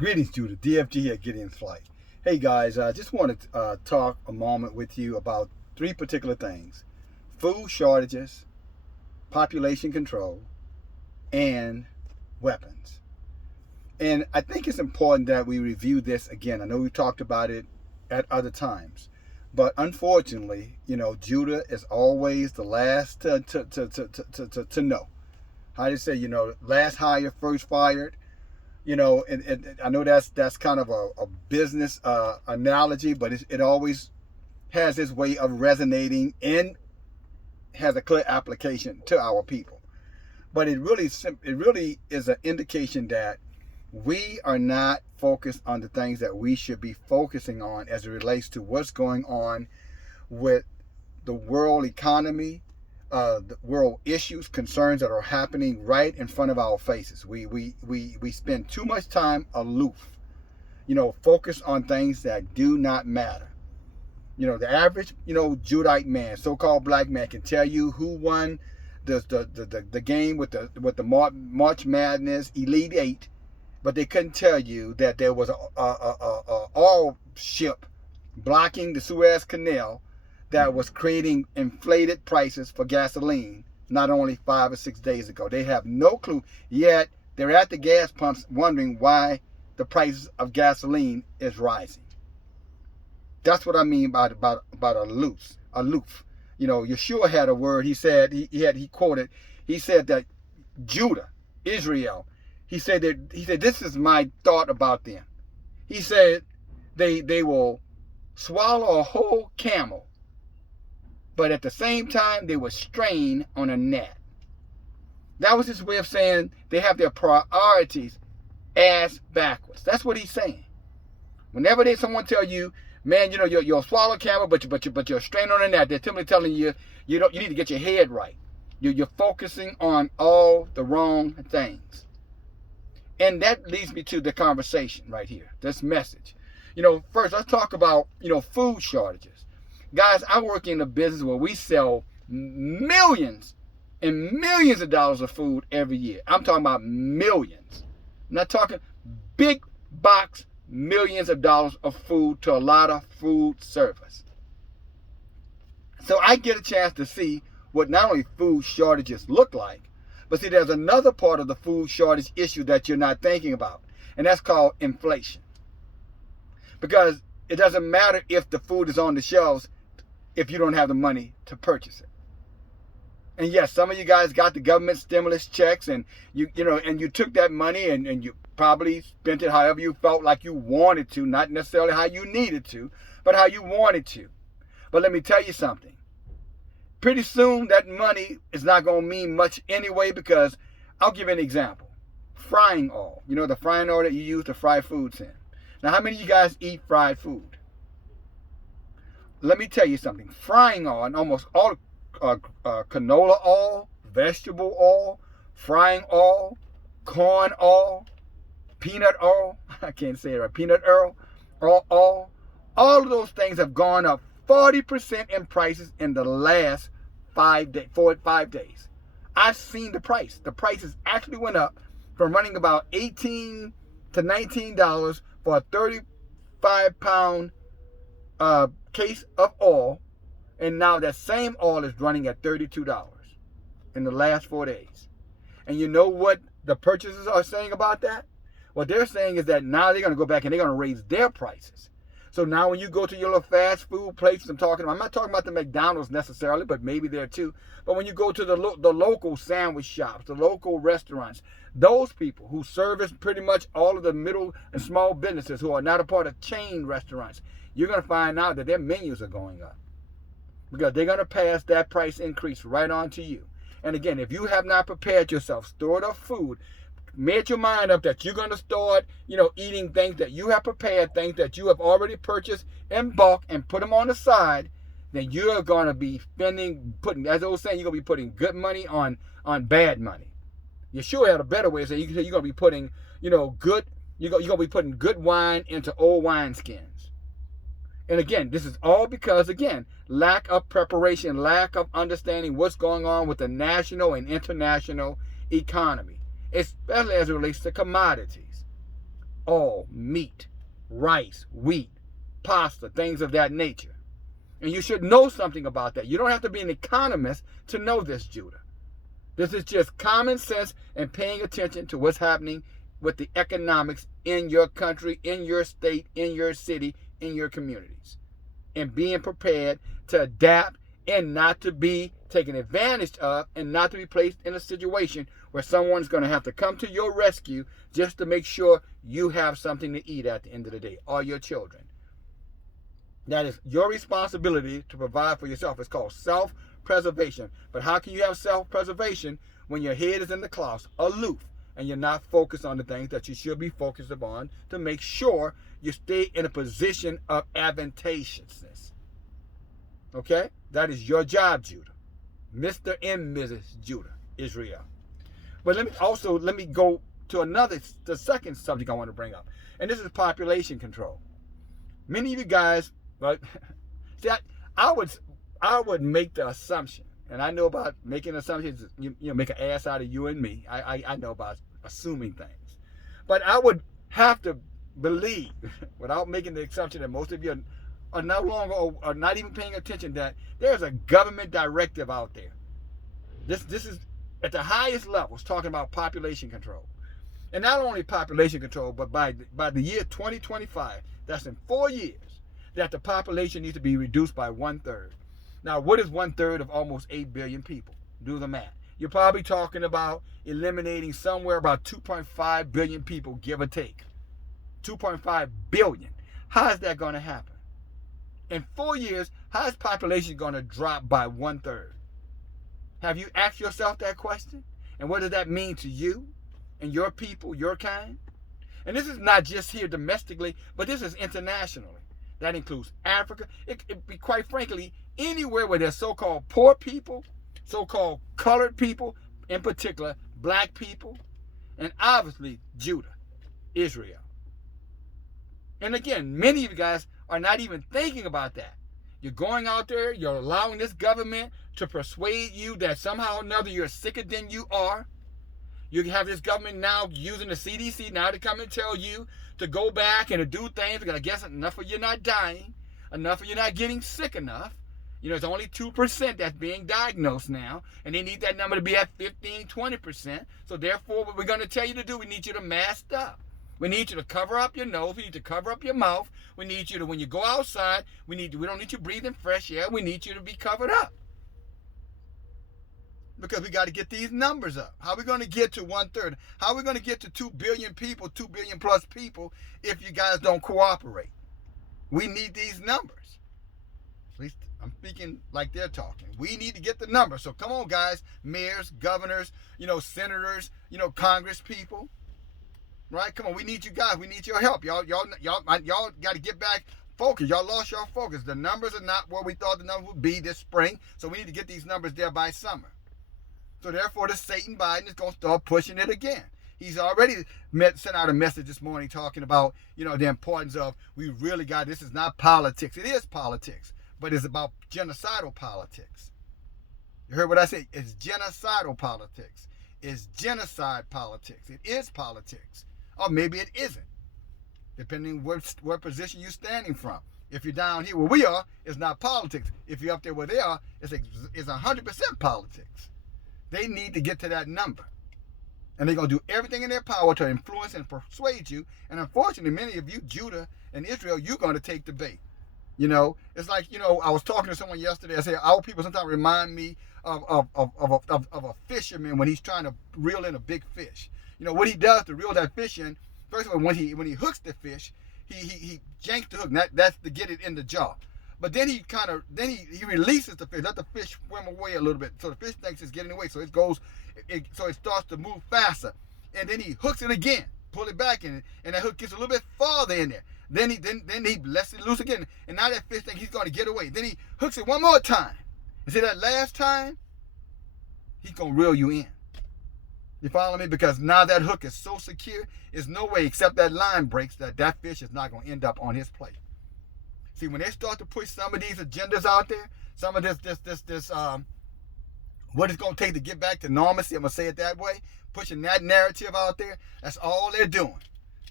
Greetings, Judah. DFG here, Gideon's Flight. Hey guys, I just want to talk a moment with you about three particular things: food shortages, population control, and weapons. And I think it's important that we review this again. I know we talked about it at other times, but unfortunately, Judah is always the last to know. How do you say, last hired, first fired? And I know that's kind of a business analogy, but it always has its way of resonating and has a clear application to our people. But it really is an indication that we are not focused on the things that we should be focusing on as it relates to what's going on with the world economy, the world issues, concerns that are happening right in front of our faces. We spend too much time aloof, focused on things that do not matter. The average, Judite man, so-called black man, can tell you who won the game with the March Madness Elite Eight, but they couldn't tell you that there was a oil ship blocking the Suez Canal that was creating inflated prices for gasoline not only 5 or 6 days ago. They have no clue, yet they're at the gas pumps wondering why the prices of gasoline is rising. That's what I mean by aloof. Yeshua had a word. He said, he quoted, he said that Judah, Israel, he said, this is my thought about them. He said they will swallow a whole camel, but at the same time, they will strain on a gnat. That was his way of saying they have their priorities ass backwards. That's what he's saying. Whenever someone tell you, man, you'll swallow a camel, but you're straining on a gnat, they're simply telling you you need to get your head right. You're focusing on all the wrong things. And that leads me to the conversation right here, this message. First, let's talk about, food shortages. Guys, I work in a business where we sell millions and millions of dollars of food every year. I'm talking about millions. I'm not talking big box millions of dollars of food to a lot of food service. So I get a chance to see what not only food shortages look like, but see, there's another part of the food shortage issue that you're not thinking about, and that's called inflation. Because it doesn't matter if the food is on the shelves if you don't have the money to purchase it. And yes, some of you guys got the government stimulus checks, and you took that money and you probably spent it however you felt like you wanted to, not necessarily how you needed to, but how you wanted to. But let me tell you something. Pretty soon that money is not going to mean much anyway, because I'll give you an example. Frying oil. The frying oil that you use to fry foods in. Now, how many of you guys eat fried food? Let me tell you something. Frying oil, and almost all canola oil, vegetable oil, frying oil, corn oil, peanut oil, I can't say it right, peanut oil, all of those things have gone up 40% in prices in the last 5 days. I've seen the price. The prices actually went up from running about $18 to $19 for a 35-pound case of oil, and now that same oil is running at $32 in the last 4 days. And you know what the purchasers are saying about that? What they're saying is that now they're going to go back and they're going to raise their prices. So now when you go to your little fast food places, I'm not talking about the McDonald's necessarily, but maybe there too. But when you go to the local sandwich shops, the local restaurants, those people who service pretty much all of the middle and small businesses who are not a part of chain restaurants, you're going to find out that their menus are going up, because they're going to pass that price increase right on to you. And again, if you have not prepared yourself, stored up food, made your mind up that you're going to start, eating things that you have prepared, things that you have already purchased in bulk and put them on the side, then you're going to be putting, as I was saying, you're going to be putting good money on bad money. Yeshua had a better way of saying, you're going to be putting, you're going to be putting good wine into old wineskins. And again, this is all because, again, lack of preparation, lack of understanding what's going on with the national and international economy, especially as it relates to commodities. oil, meat, rice, wheat, pasta, things of that nature. And you should know something about that. You don't have to be an economist to know this, Judah. This is just common sense and paying attention to what's happening with the economics in your country, in your state, in your city, in your communities. And being prepared to adapt and not to be taken advantage of and not to be placed in a situation where someone's going to have to come to your rescue just to make sure you have something to eat at the end of the day, or your children. That is your responsibility to provide for yourself. It's called self-preservation. But how can you have self-preservation when your head is in the clouds, aloof, and you're not focused on the things that you should be focused upon to make sure you stay in a position of advantageousness? Okay? That is your job, Judah. Mr. and Mrs. Judah, Israel. But let me go to the second subject I want to bring up. And this is population control. Many of you guys, right? See, I would make the assumption, and I know about making assumptions, make an ass out of you and me. I know about assuming things. But I would have to believe, without making the assumption that most of you are no longer, or are not even paying attention, that there's a government directive out there. This is at the highest levels talking about population control. And not only population control, but by the year 2025, that's in 4 years, that the population needs to be reduced by 1/3. Now, what is 1/3 of almost 8 billion people? Do the math. You're probably talking about eliminating somewhere about 2.5 billion people, give or take. 2.5 billion. How is that going to happen? In 4 years, how is population going to drop by 1/3? Have you asked yourself that question? And what does that mean to you and your people, your kind? And this is not just here domestically, but this is internationally. That includes Africa. It be quite frankly, anywhere where there's so-called poor people, so-called colored people, in particular, black people, and obviously Judah, Israel. And again, many of you guys are not even thinking about that. You're going out there, you're allowing this government to persuade you that somehow or another you're sicker than you are. You have this government now using the CDC now to come and tell you to go back and to do things because I guess enough of you not dying, enough of you not getting sick enough. It's only 2% that's being diagnosed now, and they need that number to be at 15, 20%. So therefore, what we're going to tell you to do, we need you to mask up. We need you to cover up your nose. We need to cover up your mouth. We need you to, when you go outside, we don't need you breathing fresh air. We need you to be covered up. Because we got to get these numbers up. How are we going to get to 1/3? How are we going to get to 2 billion people, 2 billion plus people, if you guys don't cooperate? We need these numbers. At least I'm speaking like they're talking. We need to get the numbers. So come on, guys, mayors, governors, senators, Congress people. Right? Come on, we need you guys. We need your help. Y'all got to get back focused. Y'all lost your focus. The numbers are not where we thought the numbers would be this spring. So we need to get these numbers there by summer. So therefore, the Satan Biden is going to start pushing it again. He's already sent out a message this morning talking about, the importance of, we really got, this is not politics. It is politics, but it's about genocidal politics. You heard what I said? It's genocidal politics. It's genocide politics. It is politics. Or maybe it isn't, depending what position you're standing from. If you're down here where we are, it's not politics. If you're up there where they are, it's 100% politics. They need to get to that number. And they're going to do everything in their power to influence and persuade you. And unfortunately, many of you, Judah and Israel, you're going to take the bait. It's like, I was talking to someone yesterday. I said, our people sometimes remind me of a fisherman when he's trying to reel in a big fish. What he does to reel that fish in, first of all, when he hooks the fish, he janks the hook. That's to get it in the jar. But then he releases the fish, let the fish swim away a little bit. So the fish thinks it's getting away. So it starts to move faster. And then he hooks it again, pull it back in, and that hook gets a little bit farther in there. Then he lets it loose again. And now that fish thinks he's going to get away. Then he hooks it one more time. And see that last time, he's going to reel you in. You follow me? Because now that hook is so secure, there's no way except that line breaks that fish is not going to end up on his plate. See, when they start to push some of these agendas out there, some of this, what it's going to take to get back to normalcy, I'm going to say it that way, pushing that narrative out there, that's all they're doing.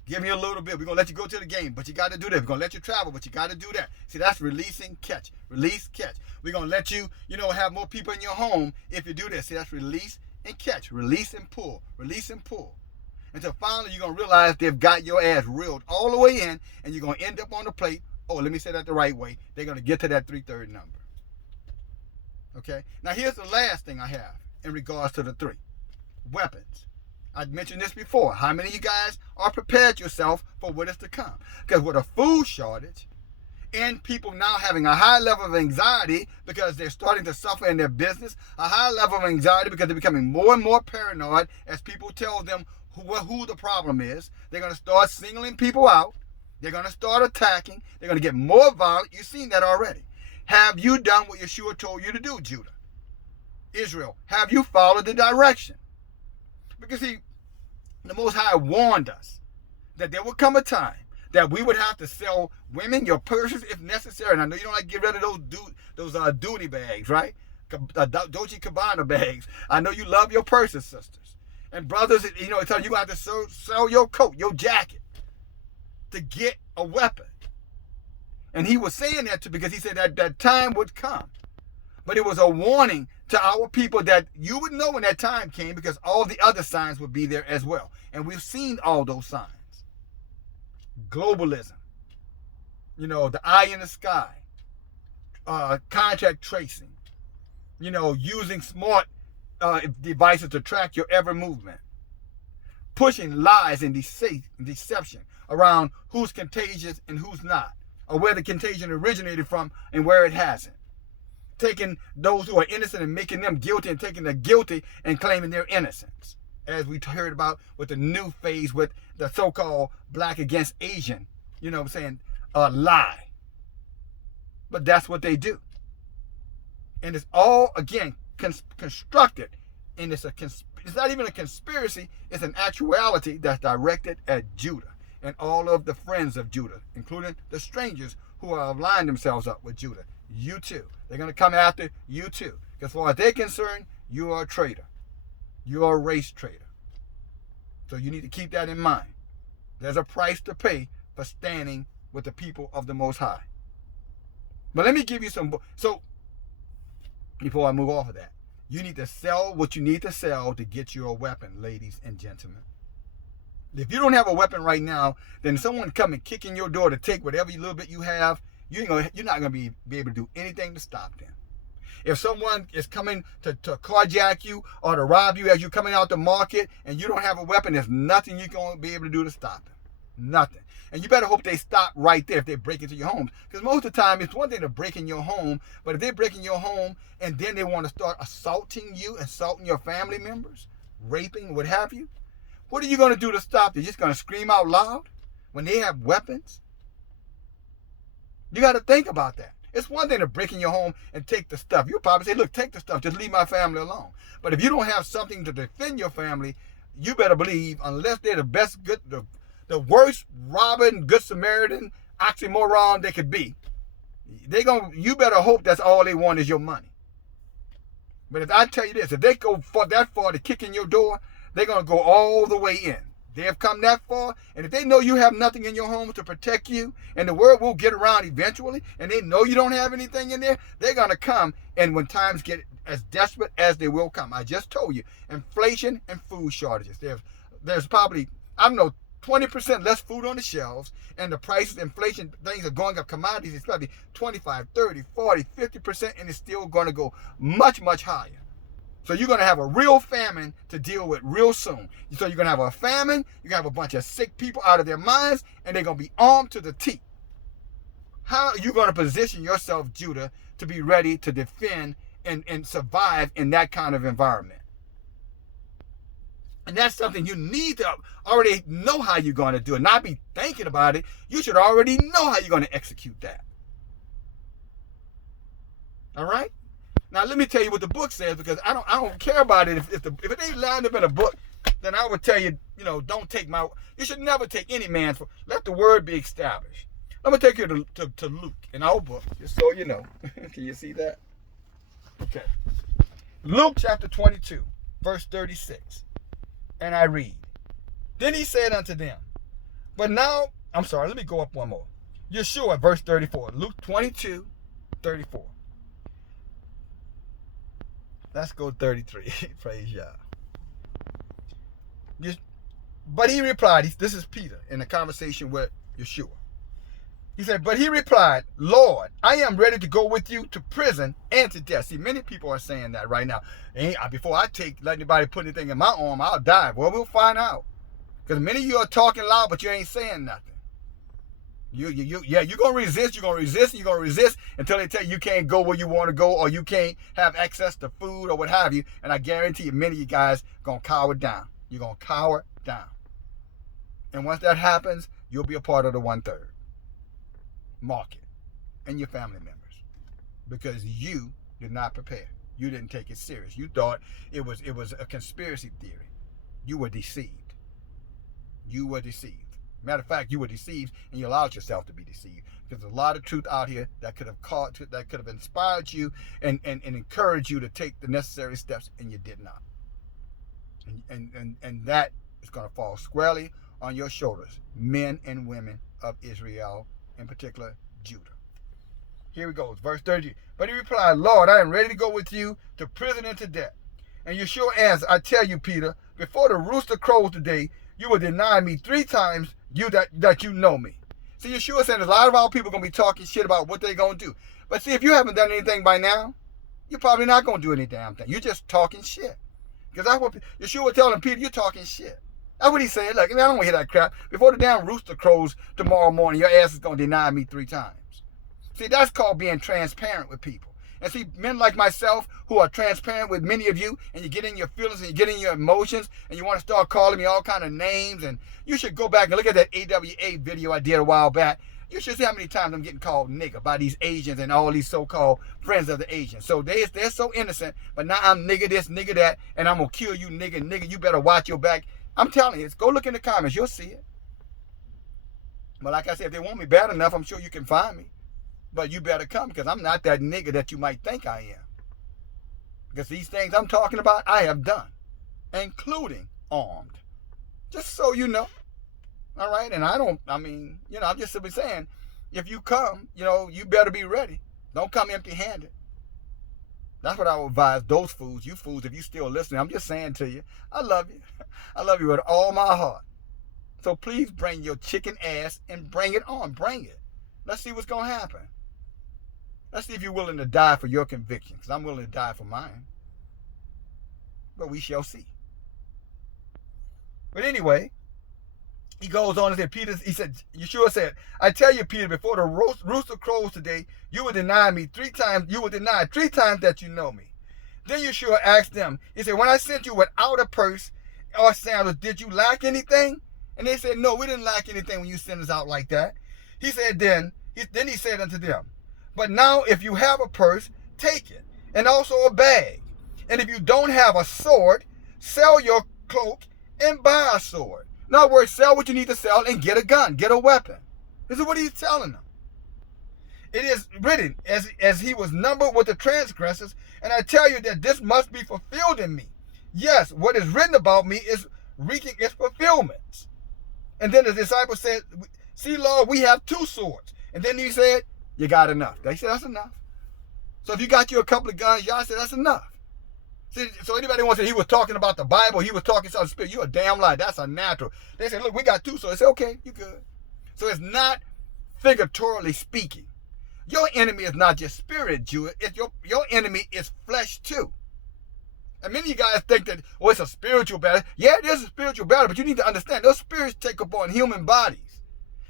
Give me a little bit. We're going to let you go to the game, but you got to do that. We're going to let you travel, but you got to do that. See, that's releasing, catch. Release, catch. We're going to let you, have more people in your home if you do this. See, that's release and catch. Release and pull. Release and pull. Until finally you're going to realize they've got your ass reeled all the way in, and you're going to end up on the plate. Oh, let me say that the right way. They're going to get to that 330 number. Okay? Now, here's the last thing I have in regards to the 3. Weapons. I mentioned this before. How many of you guys are prepared yourself for what is to come? Because with a food shortage and people now having a high level of anxiety because they're starting to suffer in their business, a high level of anxiety because they're becoming more and more paranoid as people tell them who the problem is, they're going to start singling people out. They're going to start attacking. They're going to get more violent. You've seen that already. Have you done what Yeshua told you to do, Judah? Israel, have you followed the direction? Because the Most High warned us that there would come a time that we would have to sell women your purses if necessary. And I know you don't like to get rid of those duty bags, right? Dolce Gabbana bags. I know you love your purses, sisters. And brothers, it's you're going to have to sell your coat, your jacket to get a weapon. And he was saying that because he said that time would come. But it was a warning to our people that you would know when that time came because all the other signs would be there as well. And we've seen all those signs. Globalism. The eye in the sky. Contact tracing. Using smart devices to track your every movement. Pushing lies and deception around who's contagious and who's not. Or where the contagion originated from and where it hasn't. Taking those who are innocent and making them guilty and taking the guilty and claiming their innocence. As we heard about with the new phase with the so-called black against Asian, lie. But that's what they do. And it's all, again, constructed. And it's not even a conspiracy. It's an actuality that's directed at Judah and all of the friends of Judah, including the strangers who have lined themselves up with Judah. You too. They're going to come after you too. Because as far as they're concerned, you are a traitor. You are a race traitor. So you need to keep that in mind. There's a price to pay for standing with the people of the Most High. But let me give you some. So before I move off of that, you need to sell what you need to sell to get you a weapon, ladies and gentlemen. If you don't have a weapon right now, then someone come and kick in your door to take whatever little bit you have, you're not going to be able to do anything to stop them. If someone is coming to carjack you or to rob you as you're coming out the market and you don't have a weapon, there's nothing you're going to be able to do to stop them. Nothing. And you better hope they stop right there if they break into your home. Because most of the time, it's one thing to break in your home, but if they break in your home and then they want to start assaulting you, assaulting your family members, raping, what have you, what are you going to do to stop them? You're just going to scream out loud when they have weapons? You got to think about that. It's one thing to break in your home and take the stuff. You'll probably say, look, take the stuff. Just leave my family alone. But if you don't have something to defend your family, you better believe, unless they're the worst Robin, Good Samaritan, oxymoron they could be, you better hope that's all they want is your money. But if I tell you this, if they go that far to kick in your door, they're going to go all the way in. They have come that far, and if they know you have nothing in your home to protect you, and the word will get around eventually, and they know you don't have anything in there, they're going to come, and when times get as desperate as they will come, I just told you, inflation and food shortages. There's probably, 20% less food on the shelves, and the prices, inflation, things are going up. Commodities, it's probably 25, 30, 40, 50%, and it's still going to go much, much higher. So you're going to have a real famine to deal with real soon. So you're going to have a famine, you're going to have a bunch of sick people out of their minds, and they're going to be armed to the teeth. How are you going to position yourself, Judah, to be ready to defend and survive in that kind of environment? And that's something you need to already know how you're going to do it, not be thinking about it. You should already know how you're going to execute that. All right? Now let me tell you what the book says, because I don't care about it. If it ain't lined up in a book, then I would tell you, don't take you should never take any man for. Let the word be established. I'm gonna take you to Luke in our book, just so you know. Can you see that? Okay. Luke chapter 22, verse 36, and I read. Then he said unto them, But now, I'm sorry, let me go up one more. Yeshua, verse 34. Luke 22:34. Let's go 33. Praise Yah. But he replied, this is Peter in a conversation with Yeshua. He said, but he replied, Lord, I am ready to go with you to prison and to death. See, many people are saying that right now. Before I let anybody put anything in my arm, I'll die. Well, we'll find out. Because many of you are talking loud, but you ain't saying nothing. You're going to resist, you're going to resist, and you're going to resist until they tell you can't go where you want to go, or you can't have access to food or what have you. And I guarantee you, many of you guys are going to cower down. You're going to cower down. And once that happens, you'll be a part of the 1/3. Mark it. And your family members. Because you did not prepare. You didn't take it serious. You thought it was a conspiracy theory. You were deceived. You were deceived. Matter of fact, you were deceived and you allowed yourself to be deceived. Because there's a lot of truth out here that could have inspired you and encouraged you to take the necessary steps, and you did not. And that is going to fall squarely on your shoulders, men and women of Israel, in particular Judah. Here we go, verse 30. But he replied, Lord, I am ready to go with you to prison and to death. And Yeshua answered, I tell you, Peter, before the rooster crows today, you will deny me 3 times that you know me. See, Yeshua said there's a lot of our people going to be talking shit about what they're going to do. But see, if you haven't done anything by now, you're probably not going to do any damn thing. You're just talking shit. Because that's what Yeshua was telling Peter, you're talking shit. That's what he said. Look, I don't want to hear that crap. Before the damn rooster crows tomorrow morning, your ass is going to deny me 3 times. See, that's called being transparent with people. And see, men like myself who are transparent with many of you, and you get in your feelings and you get in your emotions, and you want to start calling me all kind of names, and you should go back and look at that AWA video I did a while back. You should see how many times I'm getting called nigger by these Asians and all these so-called friends of the Asians. So they're so innocent, but now I'm nigger this, nigger that, and I'm going to kill you, nigger. You better watch your back. I'm telling you, go look in the comments. You'll see it. But like I said, if they want me bad enough, I'm sure you can find me. But you better come, because I'm not that nigga that you might think I am. Because these things I'm talking about, I have done. Including armed. Just so you know. All right? And I'm just simply saying, if you come, you better be ready. Don't come empty-handed. That's what I would advise those fools, you fools, if you still listening. I'm just saying to you, I love you. I love you with all my heart. So please bring your chicken ass and bring it on. Bring it. Let's see what's going to happen. Let's see if you're willing to die for your conviction, because I'm willing to die for mine. But we shall see. But anyway, he goes on and said, Yeshua said, I tell you, Peter, before the rooster crows today, you will deny me 3 times. You will deny 3 times that you know me. Then Yeshua asked them, he said, when I sent you without a purse or sandals, did you lack anything? And they said, no, we didn't lack anything when you sent us out like that. He said, then he said unto them, but now if you have a purse, take it, and also a bag. And if you don't have a sword, sell your cloak and buy a sword. In other words, sell what you need to sell and get a gun, get a weapon. This is what he's telling them. It is written, as he was numbered with the transgressors, and I tell you that this must be fulfilled in me. Yes, what is written about me is reaching its fulfillment. And then the disciples said, see, Lord, we have 2 swords. And then he said, you got enough. They said, that's enough. So if you got you a couple of guns, y'all said, that's enough. See, so anybody wants to say he was talking about the Bible, he was talking about the Spirit, you a damn lie. That's unnatural. They said, look, we got 2 swords. They said, okay, you good. So it's not figuratively speaking. Your enemy is not just spirit, Jew. Your enemy is flesh too. And many of you guys think that, it's a spiritual battle. Yeah, it is a spiritual battle, but you need to understand, those spirits take upon human bodies.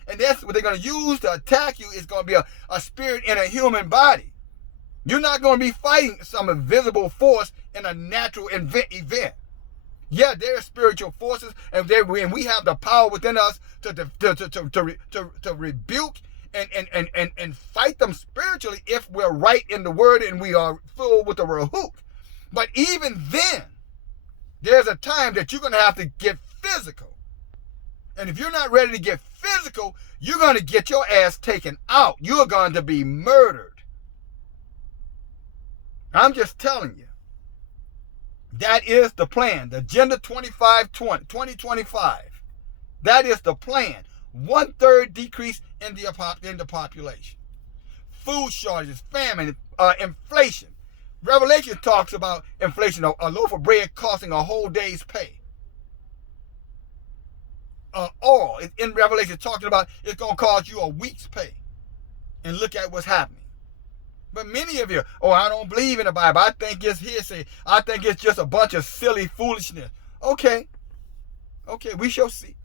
And that's what they're going to use to attack you. Is going to be a spirit in a human body. You're not going to be fighting some invisible force in a natural event. Yeah, there are spiritual forces, and we have the power within us to rebuke and fight them spiritually if we're right in the word and we are full with the Ruach. But even then, there's a time that you're going to have to get physical. And if you're not ready to get physical, you're going to get your ass taken out. You're going to be murdered. I'm just telling you. That is the plan. The Agenda 2025. That is the plan. 1/3 decrease in the population. Food shortages, famine, inflation. Revelation talks about inflation, a loaf of bread costing a whole day's pay. Oil in Revelation talking about it's going to cost you a week's pay. And look at what's happening. But many of you, I don't believe in the Bible. I think it's hearsay. I think it's just a bunch of silly foolishness. Okay, we shall see.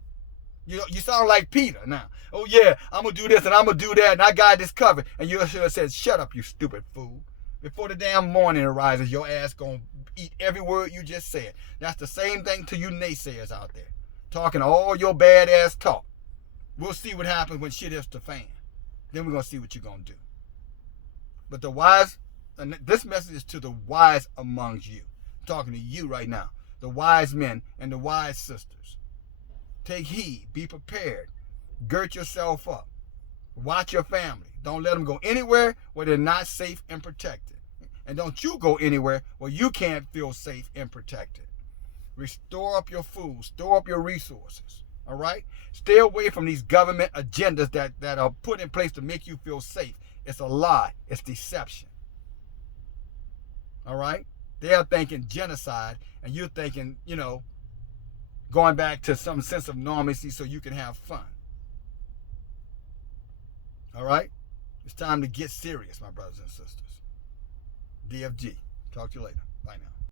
You sound like Peter now. Oh yeah, I'm going to do this and I'm going to do that and I got this covered. And you should have said, shut up, you stupid fool. Before the damn morning arises, your ass going to eat every word you just said. That's the same thing to you naysayers out there. Talking all your bad ass talk. We'll see what happens when shit hits the fan. Then we're going to see what you're going to do. But the wise, and this message is to the wise amongst you. I'm talking to you right now. The wise men and the wise sisters. Take heed. Be prepared. Girt yourself up. Watch your family. Don't let them go anywhere where they're not safe and protected. And don't you go anywhere where you can't feel safe and protected. Restore up your food. Store up your resources. All right? Stay away from these government agendas that are put in place to make you feel safe. It's a lie. It's deception. All right? They are thinking genocide, and you're thinking, going back to some sense of normalcy so you can have fun. All right? It's time to get serious, my brothers and sisters. DFG. Talk to you later. Bye now.